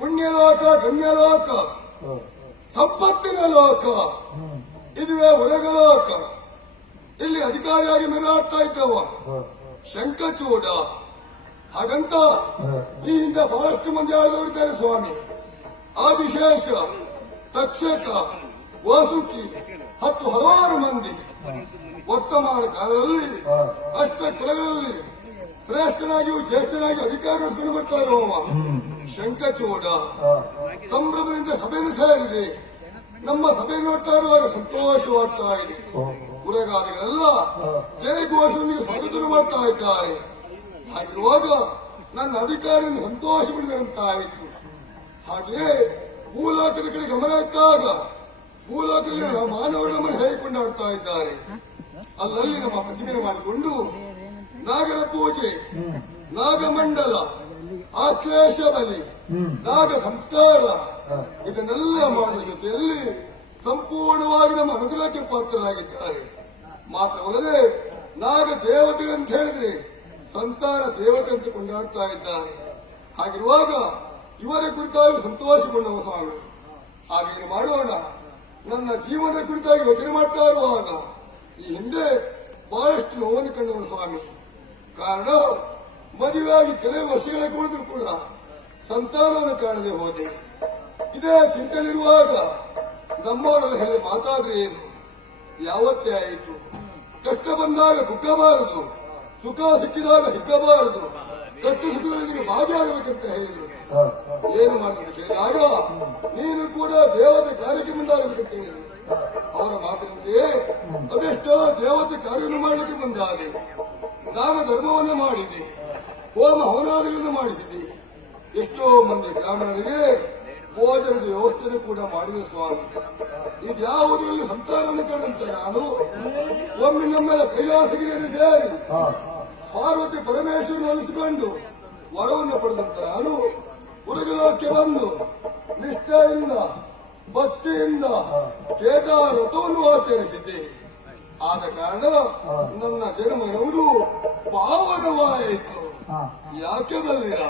ಪುಣ್ಯಲೋಕ ಗಮ್ಯಲೋಕ ಸಂಪತ್ತಿನ ಲೋಕ ಇದುವೇ ಉರಗಲೋಕ. ಇಲ್ಲಿ ಅಧಿಕಾರಿಯಾಗಿ ಮೆರೆದಾಡ್ತಾ ಇದ್ದವ ಶಂಖಚೂಡ. ಹಾಗಂತ ಈ ಹಿಂದೆ ಬಹಳಷ್ಟು ಮಂದಿ ಆದವರಿದ್ದಾರೆ ಸ್ವಾಮಿ. ಆದಿಶೇಷ, ತಕ್ಷಕ, ವಾಸುಕಿ, ಹಲವಾರು ಮಂದಿ ವರ್ತಮಾನ ಕಾಲದಲ್ಲಿ ಅಷ್ಟ ಕುಲಗಳಲ್ಲಿ ಶ್ರೇಷ್ಠನಾಗಿಯೂ ಜ್ಯೇಷ್ಠನಾಗಿ ಅಧಿಕಾರ ನಡೆಸಿಕೊಂಡು ಬರ್ತಾ ಇರುವವ ಶಂಖಚೂಡ ಸಂಭ್ರಮದಿಂದ ಸಭೆಯನ್ನು ಸೇರಿದೆ. ನಮ್ಮ ಸಭೆ ನೋಡ್ತಾ ಇರುವಾಗ ಸಂತೋಷವಾಗ್ತಾ ಇದೆ. ಉರಗಾದಿಗಳೆಲ್ಲ ಜಯಘೋಷದೊಂದಿಗೆ ಸ್ವಾಗತ ಮಾಡ್ತಾ ಇದ್ದಾರೆ. ಹಾಗಿರುವಾಗ ನನ್ನ ಅಧಿಕಾರಿಯನ್ನು ಸಂತೋಷಪಡಿದಂತಾಯಿತು. ಹಾಗೆಯೇ ಭೂಲೋಕದ ಕಡೆ ಗಮನ ಇಟ್ಟಾಗ ಭೂಲೋಕದಲ್ಲಿ ಮಾನವರು ನಮ್ಮನ್ನು ಹೇಗೆ ಕೊಂಡಾಡ್ತಾ ಇದ್ದಾರೆ. ಅಲ್ಲಲ್ಲಿ ನಮ್ಮ ಪ್ರತಿಮೆಯನ್ನು ಮಾಡಿಕೊಂಡು ನಾಗರ ಪೂಜೆ, ನಾಗಮಂಡಲ, ಆಶ್ಲೇಷ ಬಲಿ, ನಾಗ ಸಂಸ್ಕಾರ ಇದನ್ನೆಲ್ಲ ಮಾಡುವ ಜೊತೆಯಲ್ಲಿ ಸಂಪೂರ್ಣವಾಗಿ ನಮ್ಮ ಅನುಗ್ರಹಕ್ಕೆ ಪಾತ್ರರಾಗಿದ್ದಾರೆ. ಮಾತ್ರವಲ್ಲದೆ ನಾಗ ದೇವತೆಗಳಂತ ಹೇಳಿದ್ರೆ ಸಂತಾನ ದೇವತೆ ಅಂತ ಕೊಂಡಾಡ್ತಾ ಇದ್ದಾರೆ. ಹಾಗಿರುವಾಗ ಇವರ ಕುರಿತಾಗಿ ಸಂತೋಷಗೊಂಡವ ಸ್ವಾಮಿ. ಹಾಗೇನು ಮಾಡೋಣ. ನನ್ನ ಜೀವನದ ಕುರಿತಾಗಿ ಯೋಚನೆ ಮಾಡ್ತಾ ಇರುವಾಗ ಈ ಹಿಂದೆ ಬಹಳಷ್ಟು ನೋವನ್ನು ಕಂಡವರು ಸ್ವಾಮಿ. ಕಾರಣ ಮದುವೆಯಾಗಿ ಕೆಲವು ವರ್ಷಗಳ ಕುಳಿತು ಕೂಡ ಸಂತಾನವನ್ನು ಕಾಣದೆ ಹೋದೆ. ಇದೇ ಚಿಂತನೆಯಿರುವಾಗ ನಮ್ಮವರೆಲ್ಲ ಹೇಳಿದ ಮಾತಾದ್ರೆ ಏನು, ಯಾವತ್ತೇ ಆಯಿತು. ಕಷ್ಟ ಬಂದಾಗ ಕುಗ್ಗಬಾರದು, ಸುಖ ಸಿಕ್ಕಿದಾಗ ಹಿಗ್ಗಬಾರದು, ಕಷ್ಟ ಸುಖಗಳಿಗೆ ಭಾಗಿಯಾಗಬೇಕಂತ ಹೇಳಿದ್ರು. ಏನು ಮಾಡಬೇಕು ಕೇಳಿದಾಗ ನೀನು ಕೂಡ ದೇವತೆ ಕಾರ್ಯಕ್ಕೆ ಮುಂದಾಗಬೇಕಂತ ಹೇಳಿದ್ರು. ಅವರ ಮಾತಿನಂತೆಯೇ ಅದೆಷ್ಟೋ ದೇವತೆ ಕಾರ್ಯವನ್ನು ಮಾಡಲಿಕ್ಕೆ ಮುಂದಾದೆ. ದಾನ ಧರ್ಮವನ್ನು ಮಾಡಿದೆ, ಹೋಮ ಹವನಾದಿಗಳನ್ನು ಮಾಡಿಸಿದೆ. ಎಷ್ಟೋ ಮಂದಿ ಬ್ರಾಹ್ಮಣರಿಗೆ ಭೋಜನದ ವ್ಯವಸ್ಥೆ ಕೂಡ ಮಾಡಿದ ಸ್ವಾಮಿ. ಇದ್ಯಾವುದರಲ್ಲಿ ಸಂತಾನವನ್ನು ಕಂಡಂತೆ ನಾನು ಒಮ್ಮೆ ನಮ್ಮೆಲ್ಲ ಕೈಲಾಸಗಿರಿಯನ್ನು ಸೇರಿ ಪಾರ್ವತಿ ಪರಮೇಶ್ವರನ್ನು ಒಲಿಸಿಕೊಂಡು ವರವನ್ನು ಪಡೆದಂತ ನಾನು ಉರಗಲೋಕ್ಕೆ ಬಂದು ನಿಷ್ಠೆಯಿಂದ ಭಕ್ತಿಯಿಂದ ಕೇದಾರ ವ್ರತವನ್ನು ಆಚರಿಸಿದ್ದೆ. ಆದ ಕಾರಣ ನನ್ನ ಜನ್ಮ ಎನ್ನುವುದು ಪಾವನವಾಯಿತು. ಯಾಕೆ ಬಲ್ಲಿರ